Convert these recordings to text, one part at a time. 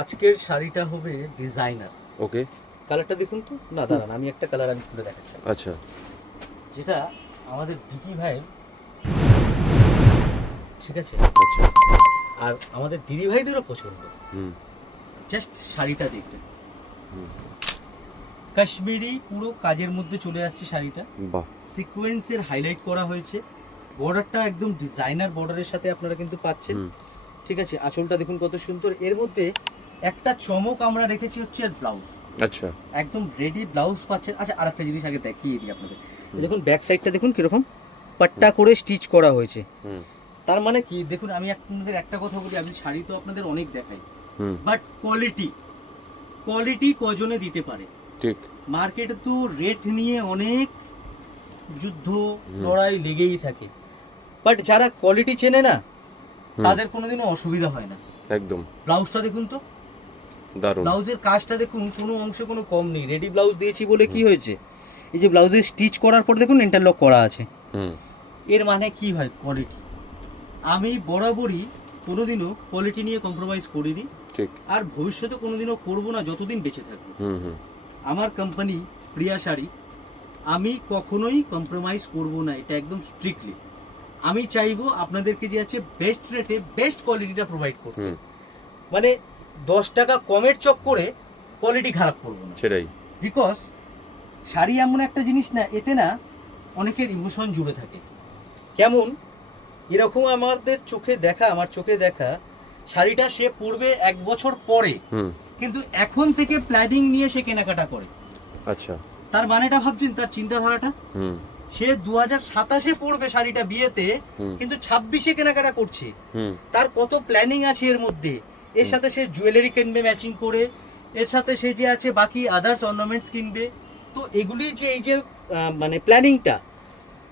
আজকের শাড়িটা হবে ডিজাইনার। ওকে, কালারটা দেখুন তো। না দাঁড়ান, আমি একটা কালার আমি খুলে দেখাচ্ছি, আচ্ছা যেটা আমাদের ডিকি ভাইয়ের, ঠিক আছে, আচ্ছা, আর আমাদের দিদি ভাইদেরও পছন্দ। হুম জাস্ট শাড়িটা দেখবেন, হুম, কাশ্মীরি পুরো কাজের মধ্যে চলে আসছে শাড়িটা। বাহ, সিকোয়েন্সের হাইলাইট করা হয়েছে, বর্ডারটা একদম ডিজাইনার বর্ডারের সাথে আপনারা কিন্তু পাচ্ছেন। হুম, ঠিক আছে, আঁচলটা দেখুন কত সুন্দর। এর মধ্যে একটা চমক আমরা রেখেছি হচ্ছে আর ব্লাউজ, আচ্ছা, একদম রেডি ব্লাউজ পাচ্ছেন। আচ্ছা, আরেকটা জিনিস আগে দেখিয়ে দিই আপনাদের। দেখুন ব্যাক সাইডটা দেখুন কিরকম পাট্টা করে স্টিচ করা হয়েছে। হুম তার মানে কি দেখুন, আমি আপনাদের একটা কথা বলি, আমি শাড়ি তো আপনাদের অনেক দেখাই, হুম, বাট কোয়ালিটি কজনে দিতে পারে? ঠিক, মার্কেটে তো রেট নিয়ে অনেক যুদ্ধ লড়াই লেগেই থাকে, বাট যারা কোয়ালিটি চেনে না তাদের কোনোদিনও অসুবিধা হয় না। একদম ব্লাউজটা দেখুন তো, দারুণ, ব্লাউজের কাজটা দেখুন, কোনো অংশে কোনো কম নেই। রেডি ব্লাউজ দিয়েছি বলে কি হয়েছে, এই যে ব্লাউজের স্টিচ করার পর দেখুন ইন্টারলক করা আছে। হুম এর মানে কি হয়, কোয়ালিটি। আমি বরাবরই কোনোদিনও কোয়ালিটি নিয়ে কম্প্রোমাইজ করিনি, ঠিক, আর ভবিষ্যতে কোনোদিনও করবো না যতদিন বেঁচে থাকবো। হুম হুম, আমার কোম্পানি প্রিয়া শাড়ি, আমি কখনোই কম্প্রোমাইজ করব না, এটা একদম স্ট্রিক্টলি। আমি চাইবো আপনাদেরকে যে আছে বেস্ট রেটে বেস্ট কোয়ালিটিটা প্রোভাইড করতে। হুম, মানে 10 টাকা কমের চক্করে কোয়ালিটি খারাপ করবো না। সেটাই, বিকজ শাড়ি এমন একটা জিনিস না, এতে না অনেকের ইমোশন জুড়ে থাকে। কেমন, এরকম আমাদের চোখে দেখা, আমার চোখে দেখা শাড়িটা সে পরবে 1 বছর পরে, হুম, কিন্তু এখন থেকে প্ল্যানিং নিয়ে সে কেনাকাটা করে। আচ্ছা, তার মানেটা ভাবছেন, তার চিন্তাধারাটা। হুম সে 2027-এ পড়বে শাড়িটা বিয়েতে, হুম, কিন্তু 26-এ কেনাকাটা করছে। হুম, তার কত প্ল্যানিং আছে এর মধ্যে। এর সাথে সে জুয়েলারি কিনবে ম্যাচিং করে, এর সাথে সে যে আছে বাকি আদার্স অর্নামেন্টস কিনবে। তো এগুলি যে এই যে মানে প্ল্যানিংটা,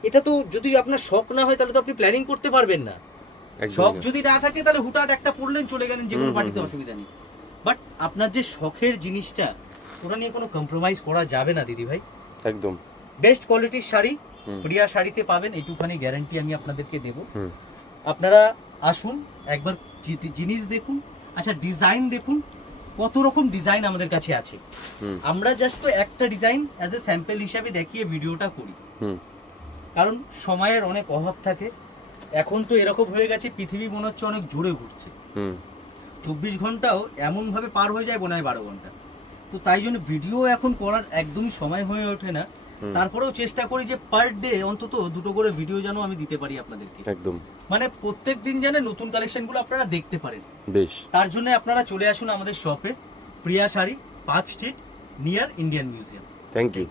এটা তো যদি আপনার শখ না হয় তাহলে তো আপনি প্ল্যানিং করতে পারবেন না। একদম, শখ যদি না থাকে তাহলে হুটহাট একটা পড়লেন, চলে গেলেন যে কোনো হুম, পার্টিতে, হুম, অসুবিধা নেই। বাট আপনার যে শখের জিনিসটা, ওটা নিয়ে কোনো কম্প্রোমাইজ করা যাবে না দিদি ভাই। একদম, বেস্ট কোয়ালিটির শাড়ি হুম, প্রিয়া শাড়িতে পাবেন, এইটুখানি গ্যারান্টি আমি আপনাদেরকে দেব। হুম, আপনারা আসুন একবার, জিনিস দেখুন। আচ্ছা, ডিজাইন দেখুন, কত রকম ডিজাইন আমাদের কাছে আছে। হুম, আমরা জাস্ট তো একটা ডিজাইন অ্যাজ এ স্যাম্পল হিসাবে দেখিয়ে ভিডিওটা করি, হুম, কারণ সময়ের অনেক অভাব থাকে। এখন তো এরকম হয়ে গেছে, পৃথিবী মনে হচ্ছে অনেক জোরে ঘুরছে। হুম, 24 ঘন্টাও এমনভাবে পার হয়ে যায় মনে হয় 12 ঘন্টা। তো তাই জন্য ভিডিও এখন করার একদমই সময় হয়ে ওঠে না। তারপরেও চেষ্টা করি যে পার ডে অন্তত 2টো করে ভিডিও যেন আমি দিতে পারি আপনাদেরকে। একদম, মানে প্রত্যেক দিন যেন নতুন কালেকশনগুলো আপনারা দেখতে পারেন। বেশ, তার জন্য আপনারা চলে আসুন আমাদের শপে, Priya sari, Park Street, near Indian Museum. Thank you.